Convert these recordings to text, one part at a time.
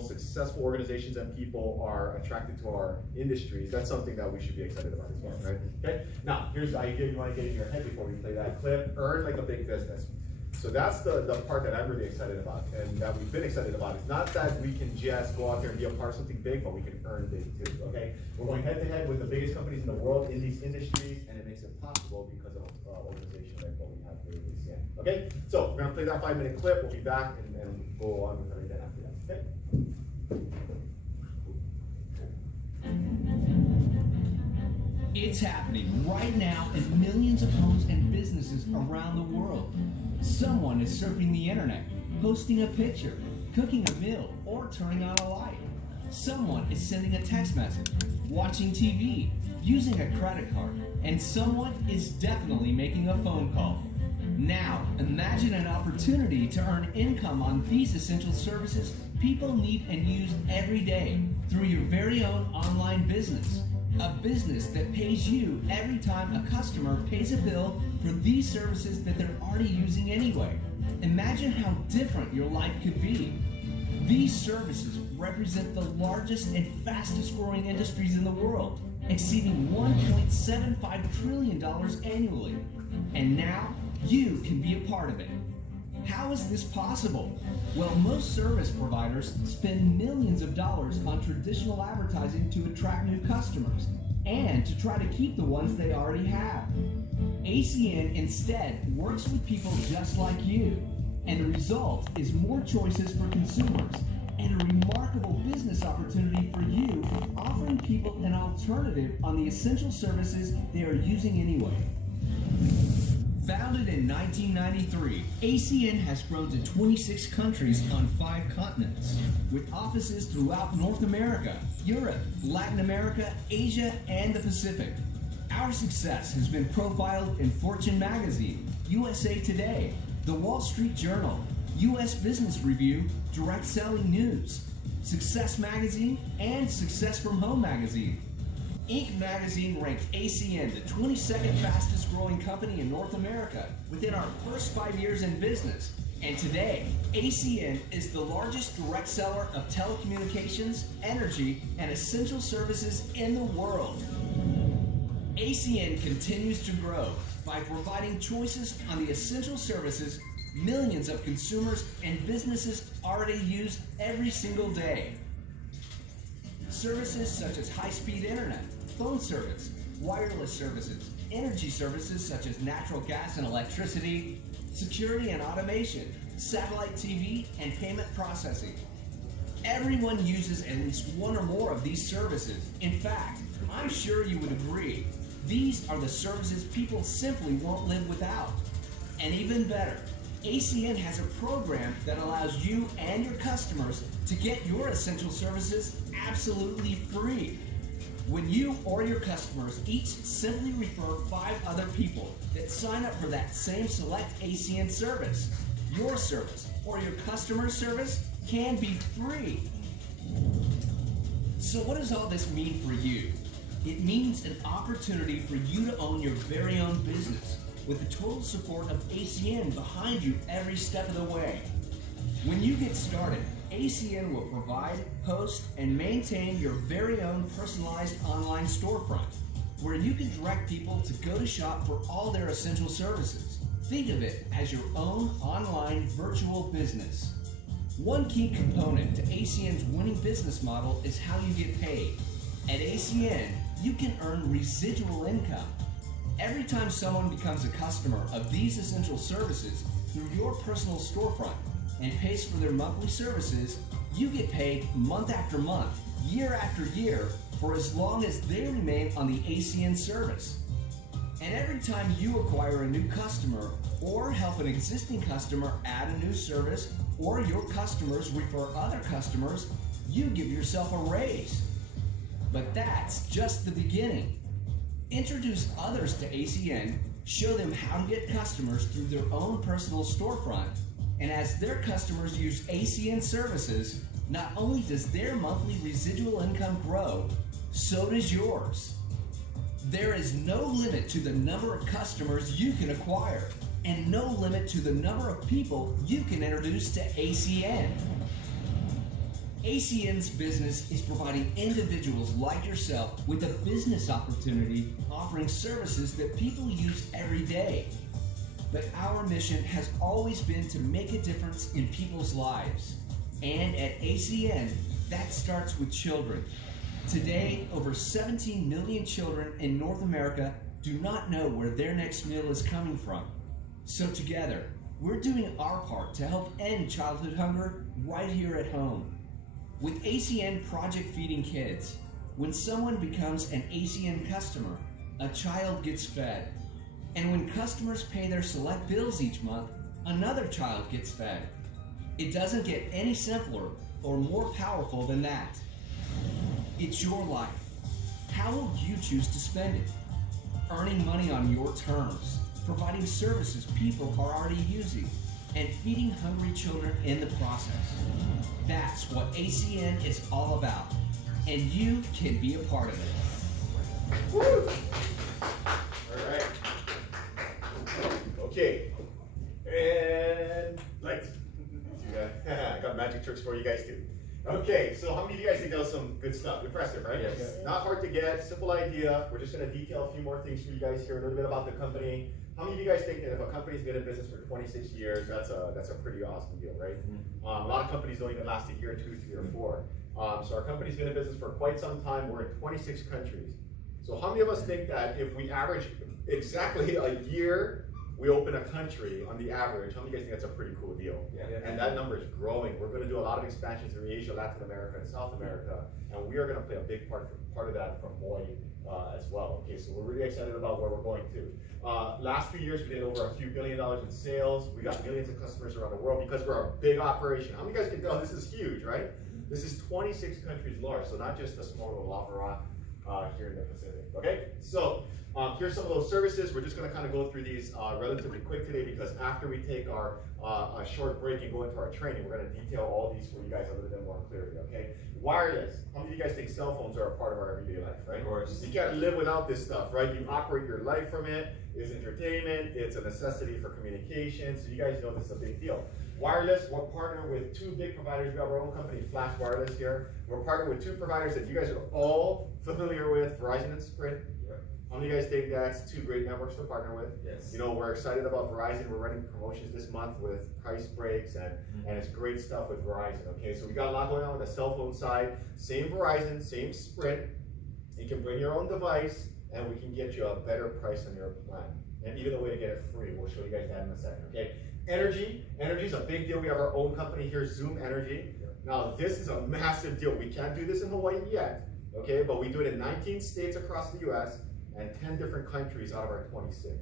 most successful organizations and people are attracted to our industries, that's something that we should be excited about as well, right? Okay. Now, here's the idea you want to get in your head before we play that clip. Earn like a big business. So that's the part that I'm really excited about, and that we've been excited about. It's not that we can just go out there and be a part of something big, but we can earn big too, okay? We're going head to head with the biggest companies in the world in these industries, and it makes it possible because of organization like what we have here at ACN. Okay? So we're gonna play that 5-minute clip. We'll be back and go on with everything after that, okay? It's happening right now in millions of homes and businesses around the world. Someone is surfing the internet, posting a picture, cooking a meal, or turning on a light. Someone is sending a text message, watching TV, using a credit card, and someone is definitely making a phone call. Now, imagine an opportunity to earn income on these essential services people need and use every day through your very own online business. A business that pays you every time a customer pays a bill for these services that they're already using anyway. Imagine how different your life could be. These services represent the largest and fastest growing industries in the world, exceeding $1.75 trillion annually. And now, you can be a part of it. How is this possible? Well, most service providers spend millions of dollars on traditional advertising to attract new customers and to try to keep the ones they already have. ACN instead works with people just like you, and the result is more choices for consumers and a remarkable business opportunity for you, offering people an alternative on the essential services they are using anyway. Founded in 1993, ACN has grown to 26 countries on 5 continents, with offices throughout North America, Europe, Latin America, Asia, and the Pacific. Our success has been profiled in Fortune Magazine, USA Today, The Wall Street Journal, US Business Review, Direct Selling News, Success Magazine, and Success from Home Magazine. Inc. magazine ranked ACN the 22nd fastest growing company in North America within our first 5 years in business. And today, ACN is the largest direct seller of telecommunications, energy, and essential services in the world. ACN continues to grow by providing choices on the essential services millions of consumers and businesses already use every single day. Services such as high-speed internet, phone service, wireless services, energy services such as natural gas and electricity, security and automation, satellite TV, and payment processing. Everyone uses at least one or more of these services. In fact, I'm sure you would agree, these are the services people simply won't live without. And even better, ACN has a program that allows you and your customers to get your essential services absolutely free. When you or your customers each simply refer 5 other people that sign up for that same select ACN service, your service or your customer's service can be free. So what does all this mean for you? It means an opportunity for you to own your very own business with the total support of ACN behind you every step of the way. When you get started, ACN will provide, host, and maintain your very own personalized online storefront, where you can direct people to go to shop for all their essential services. Think of it as your own online virtual business. One key component to ACN's winning business model is how you get paid. At ACN, you can earn residual income. Every time someone becomes a customer of these essential services through your personal storefront and pays for their monthly services, you get paid month after month, year after year, for as long as they remain on the ACN service. And every time you acquire a new customer or help an existing customer add a new service, or your customers refer other customers, you give yourself a raise. But that's just the beginning. Introduce others to ACN, show them how to get customers through their own personal storefront, and as their customers use ACN services, not only does their monthly residual income grow, so does yours. There is no limit to the number of customers you can acquire, and no limit to the number of people you can introduce to ACN. ACN's business is providing individuals like yourself with a business opportunity, offering services that people use every day. But our mission has always been to make a difference in people's lives. And at ACN, that starts with children. Today, over 17 million children in North America do not know where their next meal is coming from. So together, we're doing our part to help end childhood hunger right here at home. With ACN Project Feeding Kids, when someone becomes an ACN customer, a child gets fed. And when customers pay their select bills each month, another child gets fed. It doesn't get any simpler or more powerful than that. It's your life. How will you choose to spend it? Earning money on your terms, providing services people are already using, and feeding hungry children in the process. That's what ACN is all about, and you can be a part of it. Woo! All right. Okay. And lights. I got magic tricks for you guys too. Okay, so how many of you guys think that was some good stuff? Impressive, right? Yes. Not hard to get, simple idea. We're just going to detail a few more things for you guys here, a little bit about the company. How many of you guys think that if a company's been in business for 26 years, that's a pretty awesome deal, right? Mm-hmm. A lot of companies don't even last a year, 2, 3, or 4. So our company's been in business for quite some time. We're in 26 countries. So how many of us think that if we average exactly a year, we open a country on the average, how many of you guys think that's a pretty cool deal? Yeah. And that number is growing. We're going to do a lot of expansions through Asia, Latin America, and South America, and we are going to play a big part of that from Hawaii as well. Okay, so we're really excited about where we're going to. Last few years, we did over a few $1 billion in sales. We got millions of customers around the world because we're a big operation. How many of you guys can tell this is huge, right? This is 26 countries large, so not just a small little lava rock here in the Pacific. Okay, so here's some of those services. We're just going to kind of go through these relatively quick today because after we take our a short break and go into our training, we're going to detail all these for you guys a little bit more clearly. Okay, wireless. How many of you guys think cell phones are a part of our everyday life, right? Of course. You can't live without this stuff, right? You operate your life from it. It's entertainment. It's a necessity for communication. So you guys know this is a big deal. Wireless, we're partnered with 2 big providers. We have our own company, Flash Wireless here. We're partnered with 2 providers that you guys are all familiar with, Verizon and Sprint. How many of you guys think that's 2 great networks to partner with? Yes. You know, we're excited about Verizon. We're running promotions this month with price breaks, and it's great stuff with Verizon, okay? So we got a lot going on with the cell phone side. Same Verizon, same Sprint. You can bring your own device, and we can get you a better price on your plan. And even a way to get it free. We'll show you guys that in a second, okay? Energy is a big deal. We have our own company here, Zoom Energy. Now, this is a massive deal. We can't do this in Hawaii yet, okay? But we do it in 19 states across the U.S., and 10 different countries out of our 26.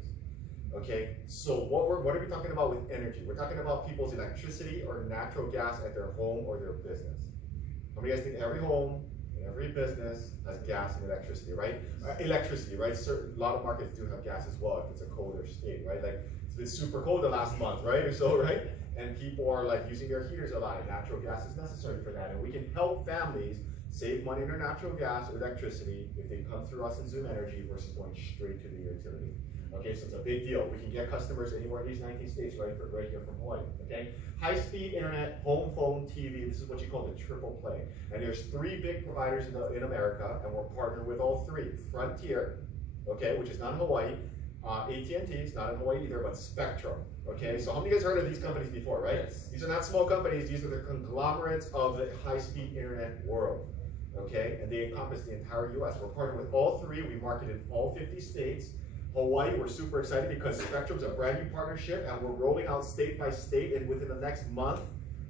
Okay, so what are we talking about with energy? We're talking about people's electricity or natural gas at their home or their business. How many of you guys think every home and every business has gas and electricity, right? Electricity, right? A lot of markets do have gas as well if it's a colder state, right? Like it's been super cold the last month, right? Or so, right? And people are like using their heaters a lot, and natural gas is necessary for that. And we can help families save money on their natural gas or electricity if they come through us in Zoom Energy versus going straight to the utility. Okay, so it's a big deal. We can get customers anywhere in these 19 states right here from Hawaii. Okay, high-speed internet, home phone, TV. This is what you call the triple play. And there's 3 big providers in America, and we're partnered with all 3. Frontier, okay, which is not in Hawaii. AT&T is not in Hawaii either, but Spectrum. Okay, so how many of you guys heard of these companies before, right? Yes. These are not small companies. These are the conglomerates of the high-speed internet world. Okay, and they encompass the entire U.S. We're partnered with all 3. We market in all 50 states. Hawaii, we're super excited because Spectrum's a brand new partnership, and we're rolling out state by state, and within the next month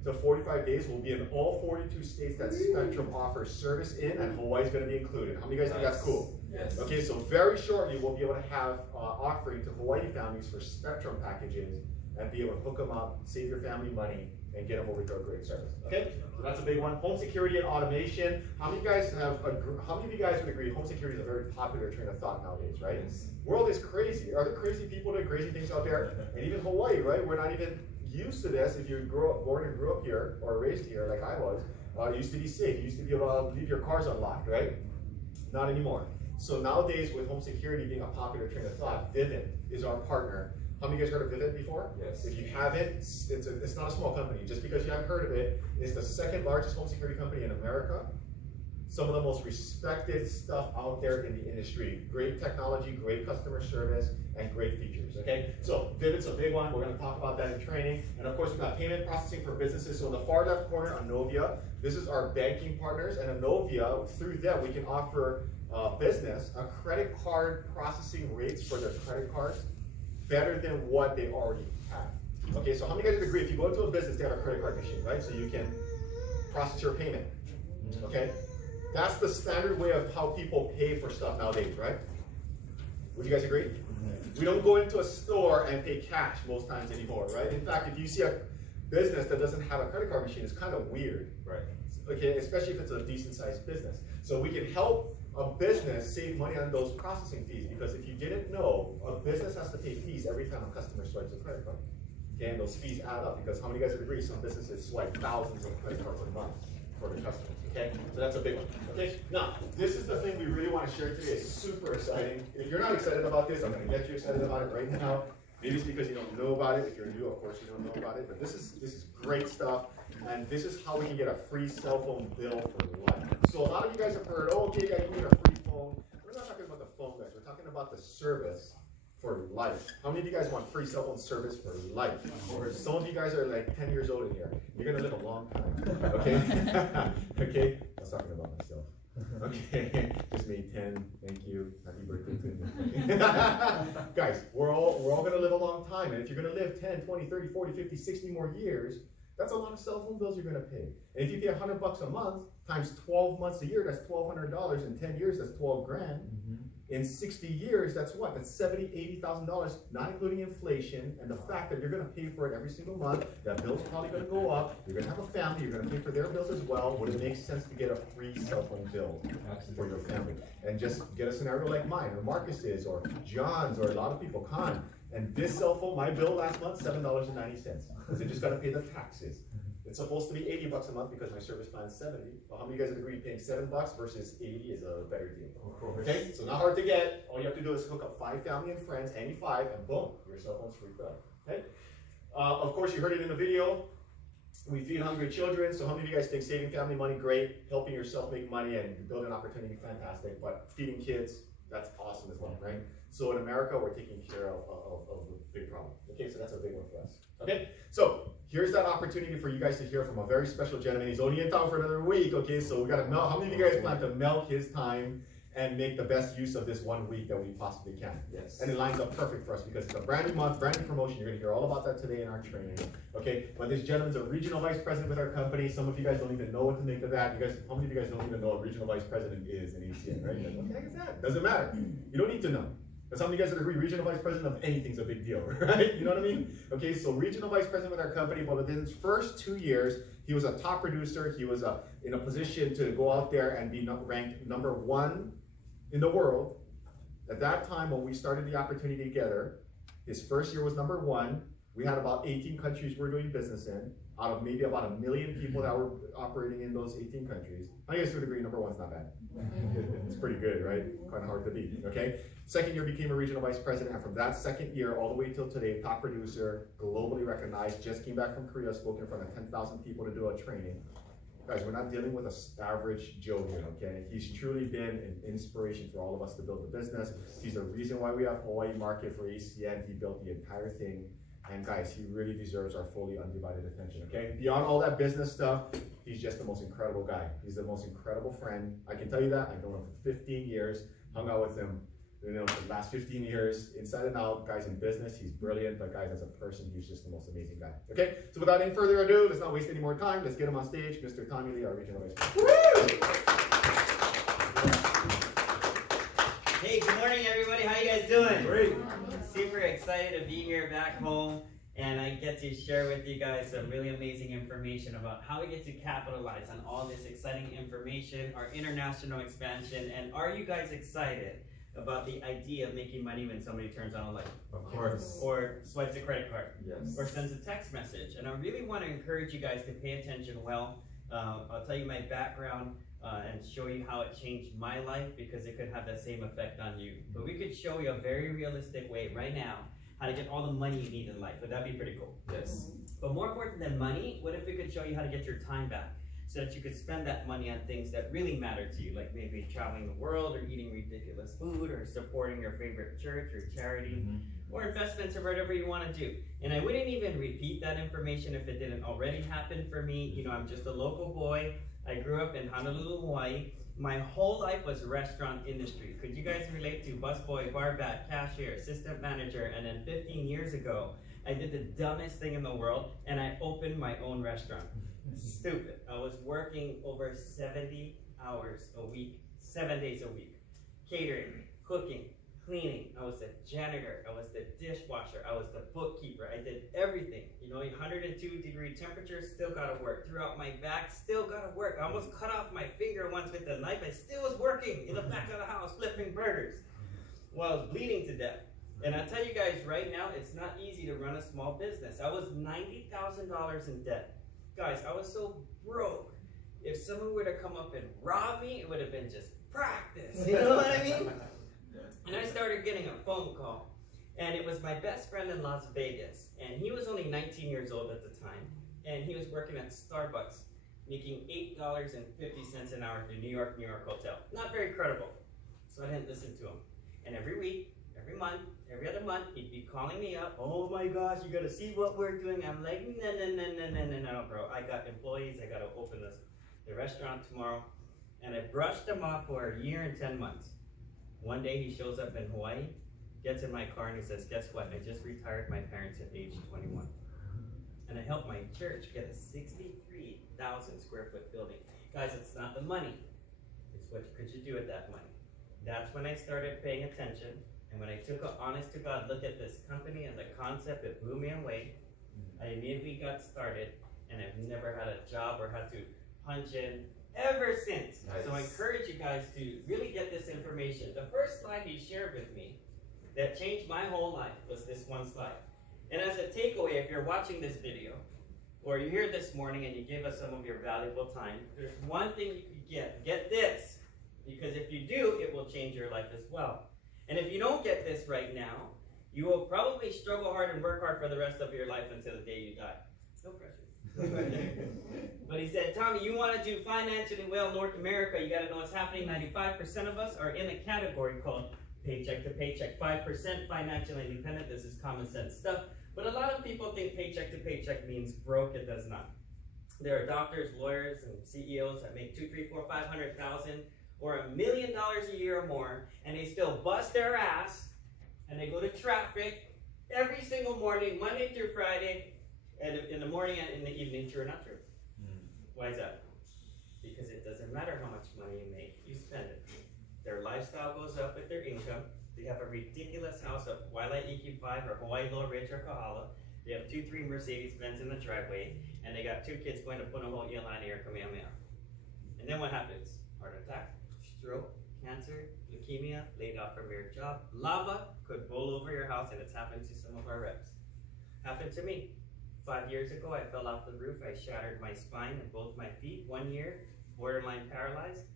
to 45 days, we'll be in all 42 states that Spectrum offers service in, and Hawaii's going to be included. How many of you guys think that's cool? Yes. Okay, so very shortly, we'll be able to have offering to Hawaii families for Spectrum packages and be able to hook them up, save your family money, and get them over to a great service. Okay, so that's a big one. Home security and automation. How many of you guys would agree home security is a very popular train of thought nowadays, right? Yes. World is crazy. Are there crazy people doing crazy things out there? And even Hawaii, right? We're not even used to this. If you're born and grew up here or raised here, like I was, it used to be safe. You used to be able to leave your cars unlocked, right? Not anymore. So nowadays, with home security being a popular train of thought, Vivint is our partner. How many of you guys heard of Vivid before? Yes. If you haven't, it's not a small company. Just because you haven't heard of it, it's the second largest home security company in America. Some of the most respected stuff out there in the industry. Great technology, great customer service, and great features, okay? So Vivid's a big one. We're gonna talk about that in training. And of course, we've got payment processing for businesses. So in the far left corner, Anovia, this is our banking partners. And Anovia, through them, we can offer business a credit card processing rates for their credit cards better than what they already have. Okay, so how many guys would agree if you go into a business, they have a credit card machine, right? So you can process your payment, okay? That's the standard way of how people pay for stuff nowadays, right? Would you guys agree? We don't go into a store and pay cash most times anymore, right? In fact, if you see a business that doesn't have a credit card machine, it's kind of weird, Right. okay? Especially if it's a decent sized business. So we can help a business save money on those processing fees, because if you didn't know, a business has to pay fees every time a customer swipes a credit card. Okay, and those fees add up, because how many guys would agree some businesses swipe thousands of credit cards a month for their customers, okay? So that's a big one, okay? Now, this is the thing we really want to share today. It's super exciting. If you're not excited about this, I'm going to get you excited about it right now. Maybe it's because you don't know about it. If you're new, of course you don't know about it, but this is great stuff, and this is how we can get a free cell phone bill for life. So a lot of you guys have heard, oh, okay, yeah, you need a free phone. We're not talking about the phone, guys. We're talking about the service for life. How many of you guys want free cell phone service for life? Or some of you guys are like 10 years old in here. You're gonna live a long time, okay? Okay, I was talking about myself. Okay, just made 10, thank you, happy birthday to me. Guys, we're all gonna live a long time, and if you're gonna live 10, 20, 30, 40, 50, 60 more years, that's a lot of cell phone bills you're gonna pay. And if you pay $100 a month, times 12 months a year, that's $1,200. In 10 years, that's 12 grand. In 60 years, that's what? That's $70,000, $80,000, not including inflation and the fact that you're gonna pay for it every single month. That bill's probably gonna go up. You're gonna have a family, you're gonna pay for their bills as well. Would it make sense to get a free cell phone bill for your family? And just get a scenario like mine, or Marcus's, or John's, or a lot of people, Con. And this cell phone, my bill last month, $7.90, because I just gotta pay the taxes. It's supposed to be $80 a month because my service plan is 70. Well, how many of you guys would agree paying $7 versus 80 is a better deal? Okay, so not hard to get. All you have to do is hook up 5 family and friends, any 5, and boom, your cell phone's free for life. Okay. Of course, you heard it in the video. We feed hungry children. So how many of you guys think saving family money, great? Helping yourself make money and build an opportunity, fantastic. But feeding kids, that's awesome as well, right? So in America, we're taking care of a big problem. Okay, so that's a big one for us. Okay, so here's that opportunity for you guys to hear from a very special gentleman. He's only in town for another week. Okay, so we got to milk. How many of you guys plan to milk his time and make the best use of this 1 week that we possibly can? Yes. And it lines up perfect for us because it's a brand new month, brand new promotion. You're going to hear all about that today in our training. Okay, but this gentleman's a regional vice president with our company. Some of you guys don't even know what to make of that. You guys, how many of you guys don't even know what a regional vice president is in ACN, right? Like, what the heck is that? Doesn't matter. You don't need to know. But some of you guys would agree, regional vice president of anything's a big deal, right? You know what I mean? Okay, so regional vice president with our company, but within his first 2 years, he was a top producer. He was in a position to go out there and be ranked #1 in the world. At that time, when we started the opportunity together, his first year was #1. We had about 18 countries we're doing business in, out of maybe about 1 million people that were operating in those 18 countries. I guess you would agree, #1's not bad. It's pretty good, right? Kind of hard to beat, okay? Second year became a regional vice president, and from that second year all the way till today, top producer, globally recognized, just came back from Korea, spoke in front of 10,000 people to do a training. Guys, we're not dealing with an average Joe here, okay? He's truly been an inspiration for all of us to build the business. He's the reason why we have Hawaii Market for ACN. He built the entire thing. And guys, he really deserves our fully undivided attention, okay? Beyond all that business stuff, he's just the most incredible guy. He's the most incredible friend. I can tell you that. I've known him for 15 years, hung out with him, for the last 15 years, inside and out. Guys, in business, he's brilliant, but guys, as a person, he's just the most amazing guy. Okay, so without any further ado, let's not waste any more time. Let's get him on stage, Mr. Tommy Lee, our regional vice president. Hey, good morning, everybody. How you guys doing? Great. Super excited to be here back home, and I get to share with you guys some really amazing information about how we get to capitalize on all this exciting information, our international expansion, and are you guys excited about the idea of making money when somebody turns on a light? Of course. Or swipes a credit card? Yes. Or sends a text message? And I really want to encourage you guys to pay attention well. I'll tell you my background and show you how it changed my life, because it could have that same effect on you. But we could show you a very realistic way right now how to get all the money you need in life. Would that be pretty cool? Yes. But more important than money, what if we could show you how to get your time back so that you could spend that money on things that really matter to you, like maybe traveling the world or eating ridiculous food or supporting your favorite church or charity or investments or whatever you want to do. And I wouldn't even repeat that information if it didn't already happen for me. You know, I'm just a local boy. I grew up in Honolulu, Hawaii. My whole life was restaurant industry. Could you guys relate to busboy, barback, cashier, assistant manager, and then 15 years ago, I did the dumbest thing in the world, and I opened my own restaurant. Stupid. I was working over 70 hours a week, 7 days a week. Catering, cooking, cleaning. I was the janitor. I was the dishwasher. I was the bookkeeper. I did everything. You know, 102-degree temperature, still gotta work. Threw out my back, still gotta work. I almost cut off my finger once with a knife. I still was working in the back of the house, flipping burgers. Well, I was bleeding to death. And I'll tell you guys right now, it's not easy to run a small business. I was $90,000 in debt. Guys, I was so broke. If someone were to come up and rob me, it would have been just practice. You know what I mean? And I started getting a phone call. And it was my best friend in Las Vegas. And he was only 19 years old at the time. And he was working at Starbucks, making $8.50 an hour at the New York Hotel. Not very credible. So I didn't listen to him. And every week, every month, every other month, he'd be calling me up. Oh my gosh, you gotta see what we're doing. I'm like, no, bro. I got employees. I gotta open the restaurant tomorrow. And I brushed him off for a year and 10 months. One day he shows up in Hawaii, gets in my car, and he says, guess what? I just retired my parents at age 21. And I helped my church get a 63,000 square foot building. Guys, it's not the money. It's what could you do with that money? That's when I started paying attention. And when I took an honest to God look at this company and the concept, it blew me away. I immediately got started, and I've never had a job or had to punch in ever since. Nice. So I encourage you guys to really get this information. The first slide he shared with me that changed my whole life was this one slide. And as a takeaway, if you're watching this video, or you're here this morning and you gave us some of your valuable time, there's one thing you can get. Get this. Because if you do, it will change your life as well. And if you don't get this right now, you will probably struggle hard and work hard for the rest of your life until the day you die. No pressure. But he said, Tommy, you want to do financially well North America, you got to know what's happening. 95% of us are in a category called paycheck to paycheck. 5% financially independent. This is common sense stuff. But a lot of people think paycheck to paycheck means broke. It does not. There are doctors, lawyers, and CEOs that make $200,000, $300,000, $400,000 or $1 million a year or more, and they still bust their ass, and they go to traffic every single morning, Monday through Friday, and in the morning and in the evening. True or not true? Why is that? Because it doesn't matter how much money you make, you spend it. Their lifestyle goes up with their income. They have a ridiculous house, a Wailea EQ5 or Hawaii Low Ridge or Kahala. They have 2-3 Mercedes-Benz in the driveway, and they got 2 kids going to Punahou, Iolani, or Kamehameha. And then what happens? Heart attack, stroke, cancer, leukemia, laid off from your job. Lava could roll over your house, and it's happened to some of our reps. Happened to me. 5 years ago, I fell off the roof. I shattered my spine and both my feet. 1 year, borderline paralyzed.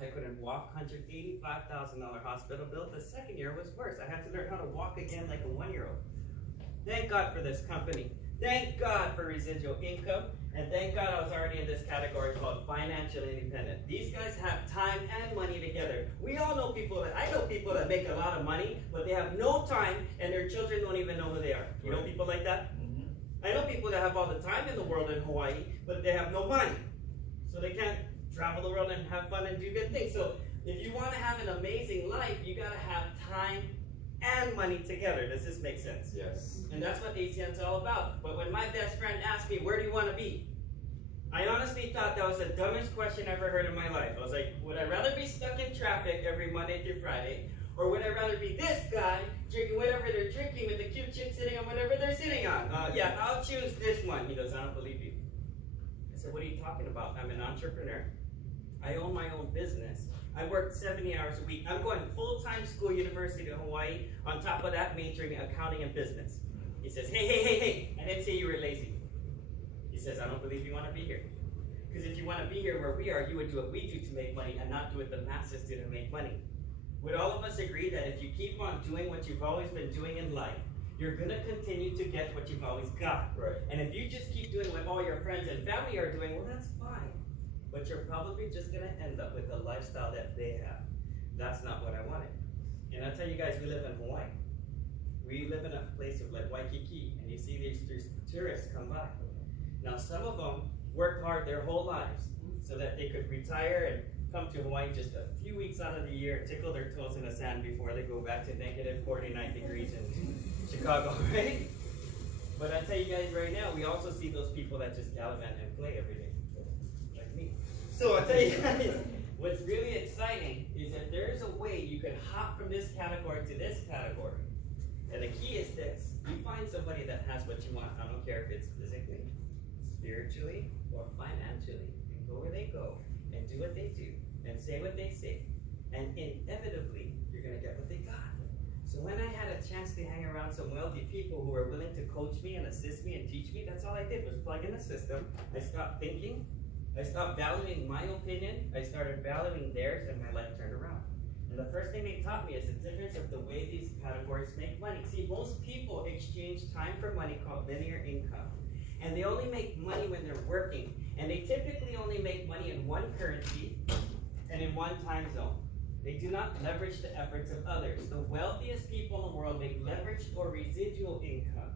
I couldn't walk, $185,000 hospital bill. The second year was worse. I had to learn how to walk again like a 1-year-old. Thank God for this company. Thank God for residual income. And thank God I was already in this category called financially independent. These guys have time and money together. We all know people I know people that make a lot of money, but they have no time and their children don't even know who they are. You know people like that? I know people that have all the time in the world in Hawaii, but they have no money. So they can't travel the world and have fun and do good things. So if you want to have an amazing life, you got to have time and money together. Does this make sense? Yes. And that's what ACN's all about. But when my best friend asked me, where do you want to be? I honestly thought that was the dumbest question I ever heard in my life. I was like, would I rather be stuck in traffic every Monday through Friday? Or would I rather be this guy drinking whatever they're drinking with the cute chick sitting on whatever they're sitting on? Yeah, I'll choose this one. He goes, I don't believe you. I said, what are you talking about? I'm an entrepreneur. I own my own business. I work 70 hours a week. I'm going full-time school, University of Hawaii. On top of that, majoring in accounting and business. He says, hey, I didn't say you were lazy. He says, I don't believe you want to be here. Because if you want to be here where we are, you would do what we do to make money and not do what the masses do to make money. Would all of us agree that if you keep on doing what you've always been doing in life, you're gonna continue to get what you've always got. Right. And if you just keep doing what all your friends and family are doing, well, that's fine. But you're probably just gonna end up with the lifestyle that they have. That's not what I wanted. And I tell you guys, we live in Hawaii. We live in a place like Waikiki, and you see these tourists come by. Now, some of them worked hard their whole lives so that they could retire and come to Hawaii just a few weeks out of the year, tickle their toes in the sand before they go back to negative 49 degrees in Chicago, right? But I tell you guys right now, we also see those people that just gallivant and play every day, like me. So I tell you guys, what's really exciting is that there's a way you can hop from this category to this category. And the key is this: you find somebody that has what you want. I don't care if it's physically, spiritually, or financially. And go where they go, and do what they do, and say what they say. And inevitably, you're gonna get what they got. So when I had a chance to hang around some wealthy people who were willing to coach me and assist me and teach me, that's all I did was plug in the system. I stopped thinking. I stopped valuing my opinion. I started valuing theirs, and my life turned around. And the first thing they taught me is the difference of the way these categories make money. See, most people exchange time for money called linear income. And they only make money when they're working. And they typically only make money in one currency and in one time zone. They do not leverage the efforts of others. The wealthiest people in the world make leveraged or residual income.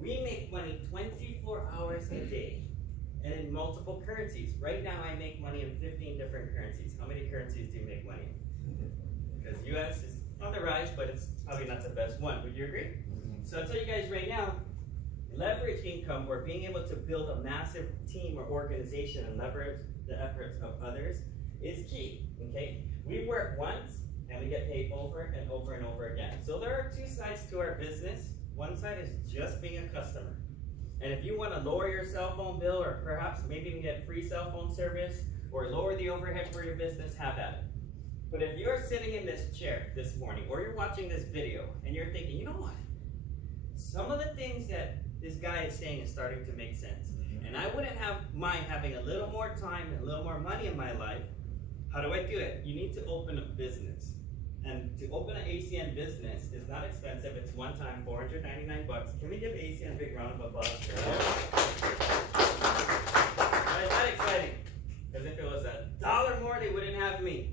We make money 24 hours a day and in multiple currencies. Right now I make money in 15 different currencies. How many currencies do you make money in? Because US is on the rise, but it's probably not the best one. Would you agree? So I'll tell you guys right now, leverage income, or being able to build a massive team or organization and leverage the efforts of others, is key, okay? We work once, and we get paid over and over and over again. So there are two sides to our business. One side is just being a customer. And if you want to lower your cell phone bill, or perhaps maybe even get free cell phone service, or lower the overhead for your business, have at it. But if you're sitting in this chair this morning, or you're watching this video, and you're thinking, you know what? Some of the things that this guy is saying is starting to make sense. And I wouldn't mind having a little more time and a little more money in my life. How do I do it? You need to open a business. And to open an ACN business is not expensive. It's one time, $499. Can we give ACN a big round of applause? It's not exciting. Because if it was $1 more, they wouldn't have me.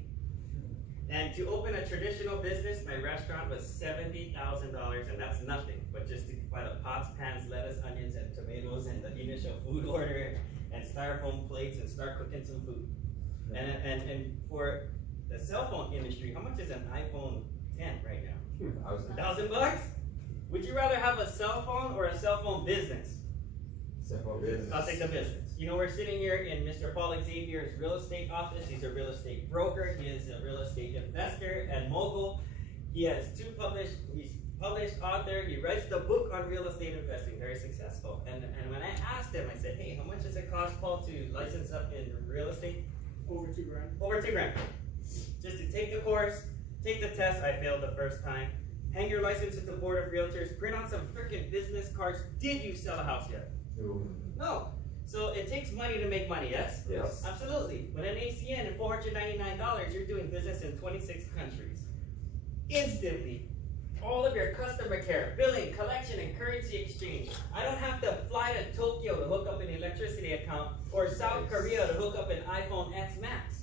And to open a traditional business, my restaurant was $70,000, and that's nothing. But just to buy the pots, pans, lettuce, onions, and tomatoes, and the initial food order, and styrofoam plates, and start cooking some food. And for the cell phone industry, how much is an iPhone 10 right now? $1,000? Would you rather have a cell phone or a cell phone business? Cell phone business. I'll take the business. You know, we're sitting here in Mr. Paul Xavier's real estate office. He's a real estate broker. He is a real estate investor and mogul. He has he's published author. He writes the book on real estate investing, very successful. And when I asked him, I said, hey, how much does it cost, Paul, to license up in real estate? Over $2 grand. Over $2 grand. Just to take the course, take the test. I failed the first time. Hang your license at the Board of Realtors. Print out some freaking business cards. Did you sell a house yet? No. So it takes money to make money, yes? Yes. Absolutely. With an ACN at $499, you're doing business in 26 countries. Instantly. All of your customer care, billing, collection, and currency exchange. I don't have to fly to Tokyo to hook up an electricity account, or South Korea to hook up an iPhone X Max.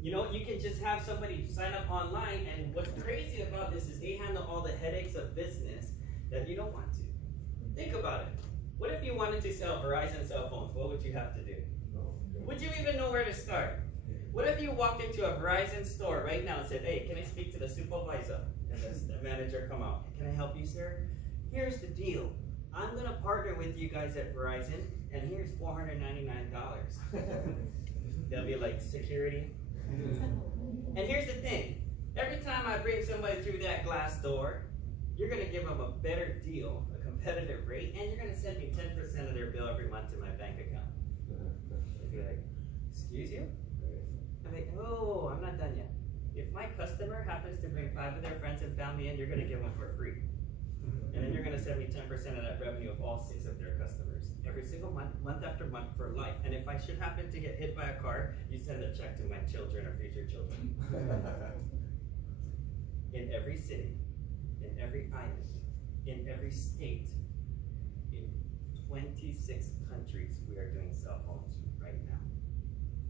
You know, you can just have somebody sign up online, and what's crazy about this is they handle all the headaches of business that you don't want to. Think about it. What if you wanted to sell Verizon cell phones? What would you have to do? Would you even know where to start? What if you walked into a Verizon store right now and said, hey, can I speak to the supervisor? And the manager come out. Can I help you, sir? Here's the deal. I'm going to partner with you guys at Verizon, and here's $499. They'll be like, security? And here's the thing. Every time I bring somebody through that glass door, you're going to give them a better deal, a competitive rate, and you're going to send me 10% of their bill every month to my bank account. They'll be like, excuse you? I'm like, oh, I'm not done yet. If my customer happens to bring 5 of their friends and family in, you're going to give them for free. And then you're going to send me 10% of that revenue of all 6 of their customers every single month, month after month for life. And if I should happen to get hit by a car, you send a check to my children or future children. In every city, in every island, in every state. In 26 countries, we are doing cell phones right now.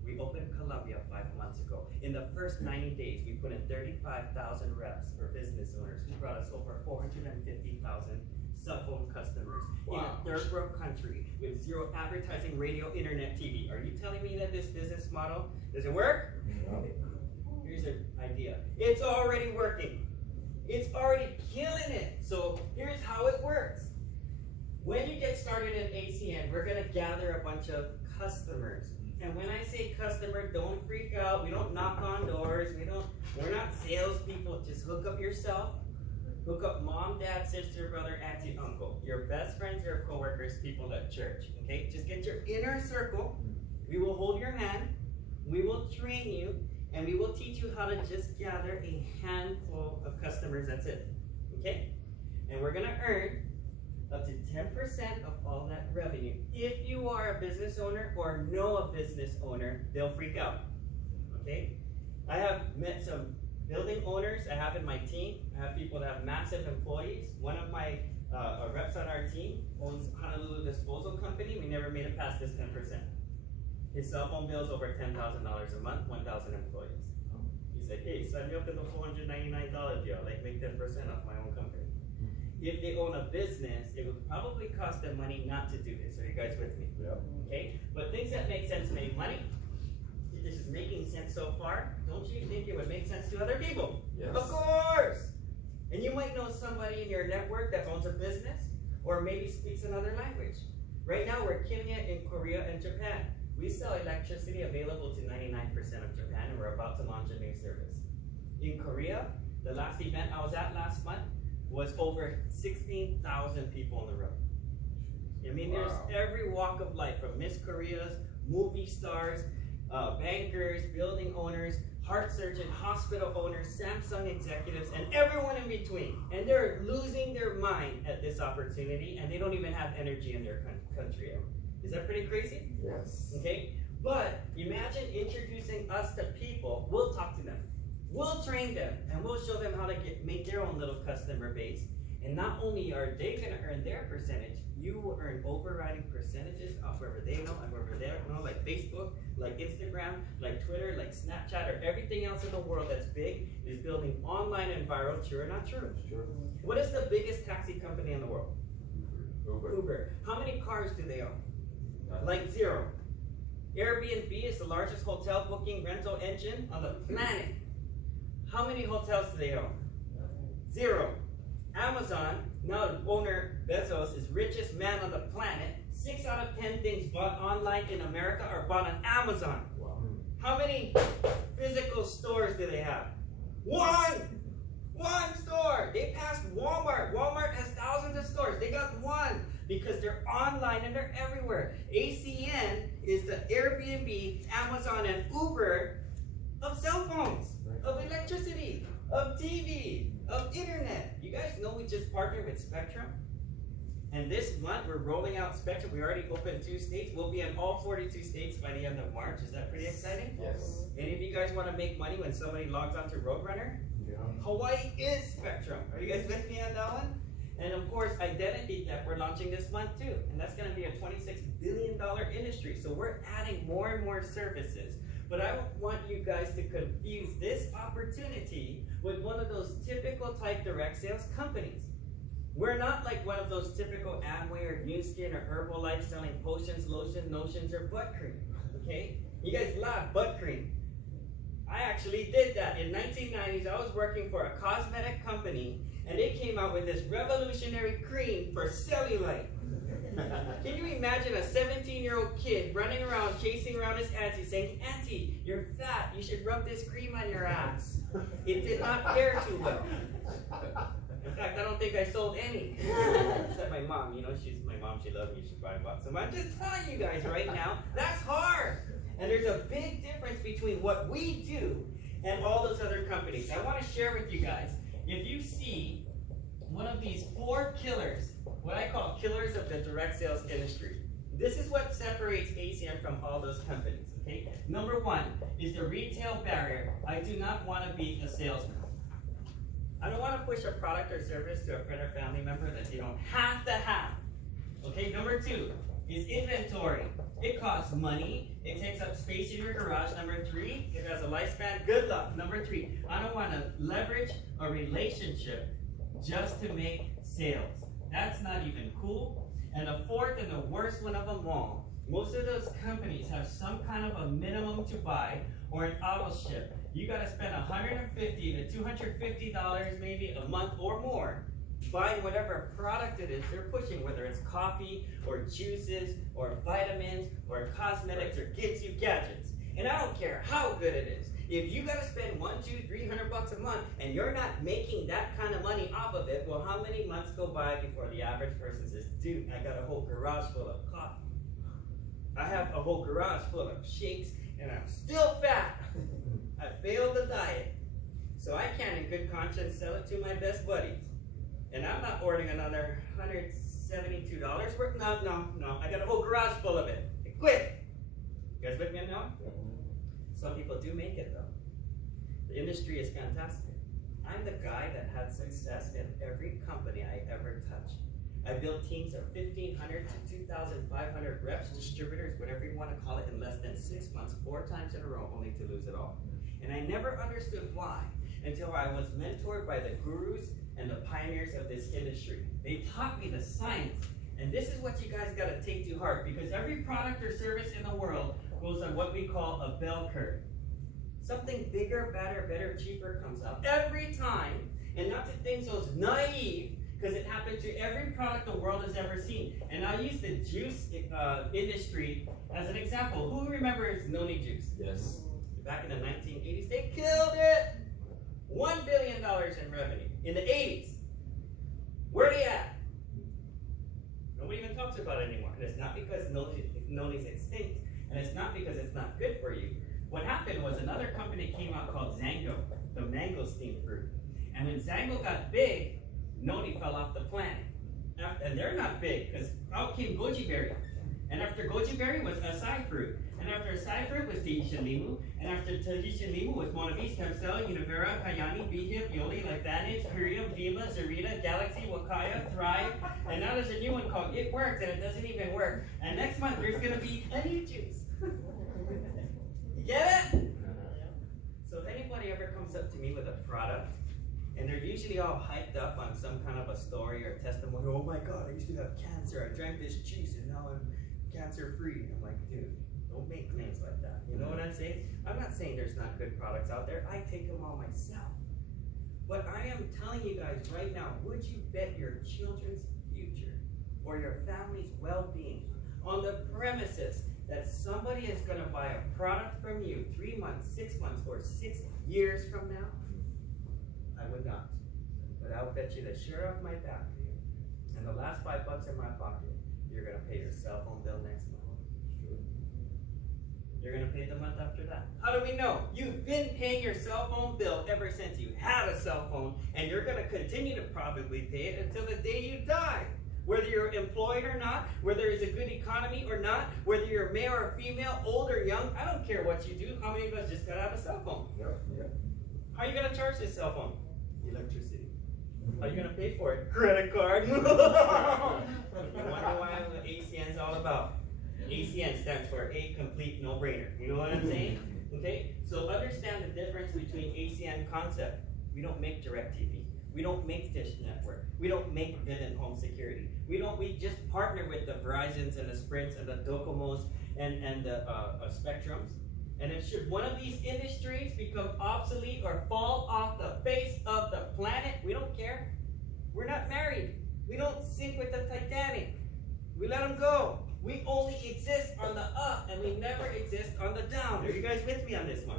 We opened Colombia 5 months ago. In the first 90 days, we put in 35,000 reps or business owners who brought us over 450,000 cell phone customers. Wow. In a third world country with zero advertising, radio, internet, TV. Are you telling me that this business model doesn't work? Here's an idea. It's already working. It's already killing it. So here's how it works. When you get started at ACN, we're gonna gather a bunch of customers. And when I say customer, don't freak out. We don't knock on doors. We're not salespeople. Just hook up yourself. Hook up mom, dad, sister, brother, auntie, uncle. Your best friends, your coworkers, people at church. Okay? Just get your inner circle. We will hold your hand. We will train you. And we will teach you how to just gather a handful of customers. That's it. Okay? And we're going to earn up to 10% of all that revenue. If you are a business owner or know a business owner, they'll freak out. Okay? I have met some building owners I have in my team. I have people that have massive employees. One of my reps on our team owns Honolulu Disposal Company. We never made it past this 10%. His cell phone bill is over $10,000 a month, 1,000 employees. He said, hey, sign me up to the $499 deal. Like, make 10% off my own company. If they own a business, it would probably cost them money not to do this. Are you guys with me? Yep. Okay? But things that make sense make money. If this is making sense so far, don't you think it would make sense to other people? Yes. Of course! And you might know somebody in your network that owns a business or maybe speaks another language. Right now, we're killing it in Korea and Japan. We sell electricity available to 99% of Japan, and we're about to launch a new service. In Korea, the last event I was at last month was over 16,000 people in the room. I mean, Wow. There's every walk of life, from Miss Koreas, movie stars, bankers, building owners, heart surgeon, hospital owners, Samsung executives, and everyone in between. And they're losing their mind at this opportunity, and they don't even have energy in their country yet. Is that pretty crazy? Yes. Okay, but imagine introducing us to people. We'll talk to them, we'll train them, and we'll show them how to make their own little customer base. And not only are they going to earn their percentage, you will earn overriding percentages off wherever they know and wherever they don't know, like Facebook, like Instagram, like Twitter, like Snapchat, or everything else in the world that's big is building online and viral. True or not true? Sure. What is the biggest taxi company in the world? Uber. Uber. How many cars do they own? Like 0. Airbnb is the largest hotel booking rental engine on the planet. How many hotels do they own? 0. Amazon, now the owner Bezos is richest man on the planet. 6 out of 10 things bought online in America are bought on Amazon. Wow. How many physical stores do they have? One store. They passed Walmart. Walmart has thousands of stores. They got one because they're online and they're everywhere. ACN is the Airbnb, Amazon, and Uber of cell phones, of electricity, of TV, of internet. You guys know we just partnered with Spectrum? And this month we're rolling out Spectrum. We already opened 2 states. We'll be in all 42 states by the end of March. Is that pretty exciting? Yes. Any of you guys want to make money when somebody logs onto Roadrunner? Yeah. Hawaii is Spectrum. Are you guys with me on that one? And of course, identity theft we're launching this month too. And that's going to be a $26 billion industry. So we're adding more and more services. But I want you guys to confuse this opportunity with one of those typical type direct sales companies. We're not like one of those typical Amway or New Skin or Herbalife selling potions, lotion, notions, or butt cream. Okay? You guys laugh, butt cream. I actually did that. In 1990s, I was working for a cosmetic company, and they came out with this revolutionary cream for cellulite. Can you imagine a 17-year-old kid running around, chasing around his auntie, saying, "Auntie, you're fat, you should rub this cream on your ass." It did not fare too well. In fact, I don't think I sold any. Except my mom, you know, my mom, she loved me, she probably bought some. I'm just telling you guys right now, that's hard. And there's a big difference between what we do and all those other companies. I want to share with you guys, if you see one of these 4 killers, what I call killers of the direct sales industry, this is what separates ACN from all those companies, okay? Number 1 is the retail barrier. I do not want to be a salesman. I don't want to push a product or service to a friend or family member that you don't have to have. Okay, number 2 is inventory. It costs money. It takes up space in your garage. Number 3, it has a lifespan. Good luck. Number 3, I don't want to leverage a relationship just to make sales. That's not even cool. And the 4th and the worst one of them all, most of those companies have some kind of a minimum to buy or an auto ship. You got to spend $150 to $250 maybe a month or more buying whatever product it is they're pushing, whether it's coffee or juices or vitamins or cosmetics or gets you gadgets. And I don't care how good it is. If you got to spend $100, $200, $300 a month and you're not making that kind of money off of it, well, how many months go by before the average person says, dude, I got a whole garage full of coffee. I have a whole garage full of shakes and I'm still fat. I failed the diet. So I can't in good conscience sell it to my best buddies. And I'm not ordering another $172 worth. No. I got a whole garage full of it. Quit. You guys with me now? Some people do make it though. The industry is fantastic. I'm the guy that had success in every company I ever touched. I built teams of 1,500 to 2,500 reps, distributors, whatever you want to call it, in less than 6 months, 4 times in a row, only to lose it all. And I never understood why until I was mentored by the gurus and the pioneers of this industry. They taught me the science. And this is what you guys got to take to heart, because every product or service in the world goes on what we call a bell curve. Something bigger, better, cheaper comes out every time. And not to think so naive, because it happened to every product the world has ever seen. And I'll use the juice industry as an example. Who remembers Noni juice? Yes. Back in the 1980s, they killed it. $1 billion in revenue. In the 80s, where are they at? Nobody even talks about it anymore. And it's not because Noni's extinct, and it's not because it's not good for you. What happened was another company came out called Zango, the mangosteen fruit. And when Zango got big, Noni fell off the planet. And they're not big, because out came goji berry. And after goji berry was acai fruit. And after acai fruit was Tahitian limu. And after Tahitian limu was Monavi, Stemcell, Univera, Kayani, Behip, Yoli, Advantage, Purium, Vima, Zarita, Galaxy, Wakaya, Thrive. And now there's a new one called It Works, and it doesn't even work. And next month there's going to be a new juice. You get it? So if anybody ever comes up to me with a product, and they're usually all hyped up on some kind of a story or testimony. Oh my God, I used to have cancer. I drank this juice and now I'm cancer free. I'm like, dude, don't make claims like that. You know what I'm saying? I'm not saying there's not good products out there. I take them all myself. But I am telling you guys right now, would you bet your children's future or your family's well-being on the premises that somebody is going to buy a product from you 3 months, 6 months, or 6 years from now? I would not. But I would bet you the shirt off my back and the last $5 in my pocket, you're going to pay your cell phone bill next month. You're going to pay the month after that. How do we know? You've been paying your cell phone bill ever since you had a cell phone, and you're going to continue to probably pay it until the day you die. Whether you're employed or not, whether it's a good economy or not, whether you're male or female, old or young, I don't care what you do. How many of us just got out of a cell phone? Yep. How are you going to charge this cell phone? Electricity. How are you going to pay for it? Credit card. You wonder why ACN's all about. ACN stands for A Complete No-Brainer. You know what I'm saying? Okay? So understand the difference between ACN concept. We don't make DirecTV. We don't make Dish Network. We don't make Vivint Home Security. We just partner with the Verizons and the Sprints and the Docomos and the Spectrums. And if should one of these industries become obsolete or fall off the face of the planet, we don't care. We're not married. We don't sink with the Titanic. We let them go. We only exist on the up, and we never exist on the down. Are you guys with me on this one?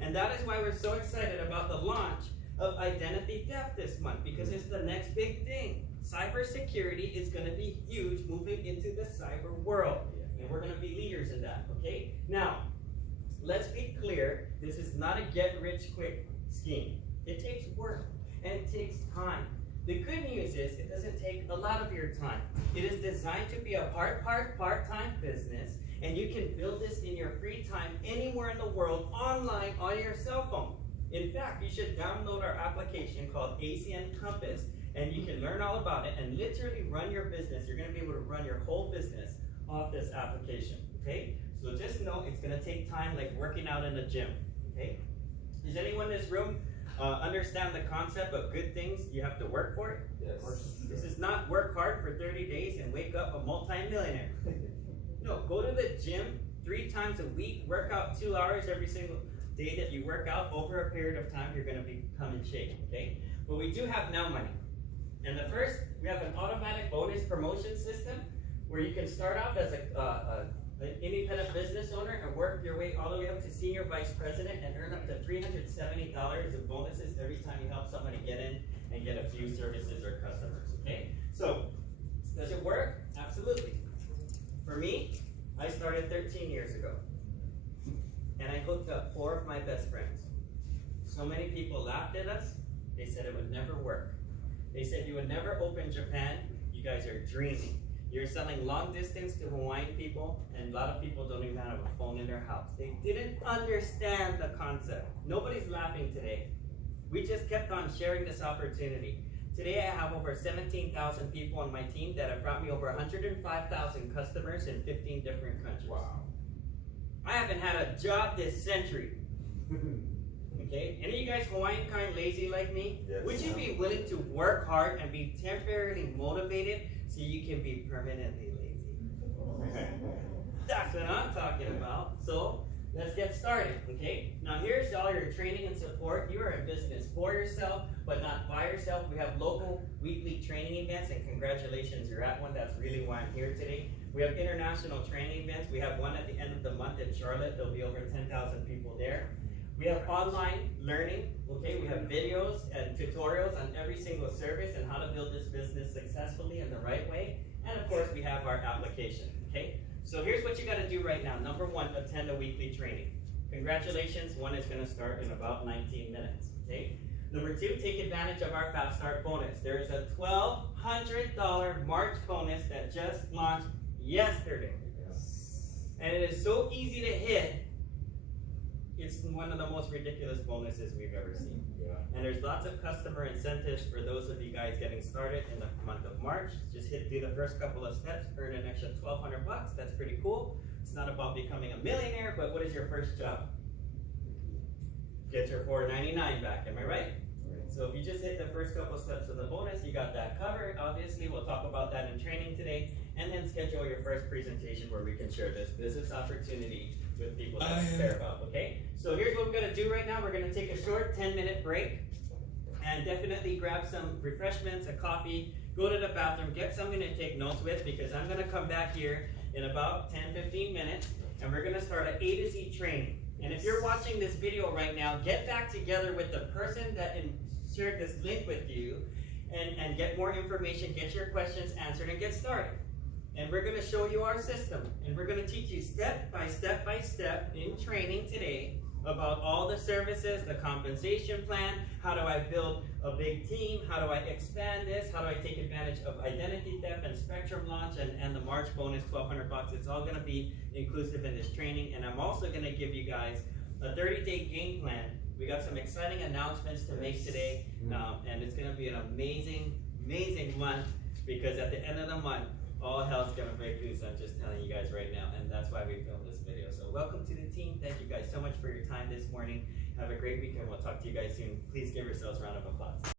And that is why we're so excited about the launch of identity theft this month, because it's the next big thing. Cybersecurity is going to be huge moving into the cyber world, and we're going to be leaders in that, okay? Now, let's be clear, this is not a get-rich-quick scheme. It takes work, and it takes time. The good news is it doesn't take a lot of your time. It is designed to be a part-time business, and you can build this in your free time anywhere in the world, online, on your cell phone. In fact, you should download our application called ACN Compass, and you can learn all about it and literally run your business. You're going to be able to run your whole business off this application, okay? So just know it's going to take time like working out in the gym, okay? Does anyone in this room understand the concept of good things you have to work for it? Yes. This is not work hard for 30 days and wake up a multi-millionaire. No, go to the gym 3 times a week, work out 2 hours every single day that you work out. Over a period of time, you're going to become in shape, okay? But we do have now money. And the first, we have an automatic bonus promotion system where you can start off as an independent business owner and work your way all the way up to senior vice president and earn up to $370 in bonuses every time you help somebody get in and get a few services or customers, okay? So, does it work? Absolutely. For me, I started 13 years ago, and I hooked up 4 of my best friends. So many people laughed at us. They said it would never work. They said you would never open Japan. You guys are dreaming. You're selling long distance to Hawaiian people, and a lot of people don't even have a phone in their house. They didn't understand the concept. Nobody's laughing today. We just kept on sharing this opportunity. Today I have over 17,000 people on my team that have brought me over 105,000 customers in 15 different countries. Wow. I haven't had a job this century. Okay? Any of you guys Hawaiian kind lazy like me? Yes. Would you be willing to work hard and be temporarily motivated so you can be permanently lazy? That's what I'm talking about. So let's get started, okay? Now here's all your training and support. You are in business for yourself, but not by yourself. We have local weekly training events, and congratulations, you're at one. That's really why I'm here today. We have international training events. We have one at the end of the month in Charlotte. There'll be over 10,000 people there. We have online learning, okay? We have videos and tutorials on every single service and how to build this business successfully in the right way. And of course, we have our application, okay? So here's what you gotta do right now. Number 1, attend a weekly training. Congratulations, one is gonna start in about 19 minutes, okay? Number 2, take advantage of our Fast Start bonus. There is a $1,200 March bonus that just launched yesterday. And it is so easy to hit. It's one of the most ridiculous bonuses we've ever seen. Yeah. And there's lots of customer incentives for those of you guys getting started in the month of March. Just do the first couple of steps, earn an extra $1,200. That's pretty cool. It's not about becoming a millionaire, but what is your first job? Get your $4.99 back, am I right? So if you just hit the first couple steps of the bonus, you got that covered. Obviously, we'll talk about that in training today, and then schedule your first presentation where we can share this business opportunity with people that you care about, okay? So here's what we're gonna do right now. We're gonna take a short 10-minute break, and definitely grab some refreshments, a coffee, go to the bathroom, get something to take notes with, because I'm gonna come back here in about 10-15 minutes, and we're gonna start an A to Z training. And if you're watching this video right now, get back together with the person that shared this link with you, and get more information, get your questions answered, and get started. And we're going to show you our system, and we're going to teach you step by step in training today about all the services, the compensation plan, how do I build a big team, how do I expand this, how do I take advantage of identity theft and spectrum launch and the March bonus $1,200. It's all going to be inclusive in this training, and I'm also going to give you guys a 30-day game plan. We got some exciting announcements to make today, and it's going to be an amazing, amazing month, because at the end of the month, all hell's gonna break loose. I'm just telling you guys right now, and that's why we filmed this video. So welcome to the team. Thank you guys so much for your time this morning. Have a great weekend. We'll talk to you guys soon. Please give yourselves a round of applause.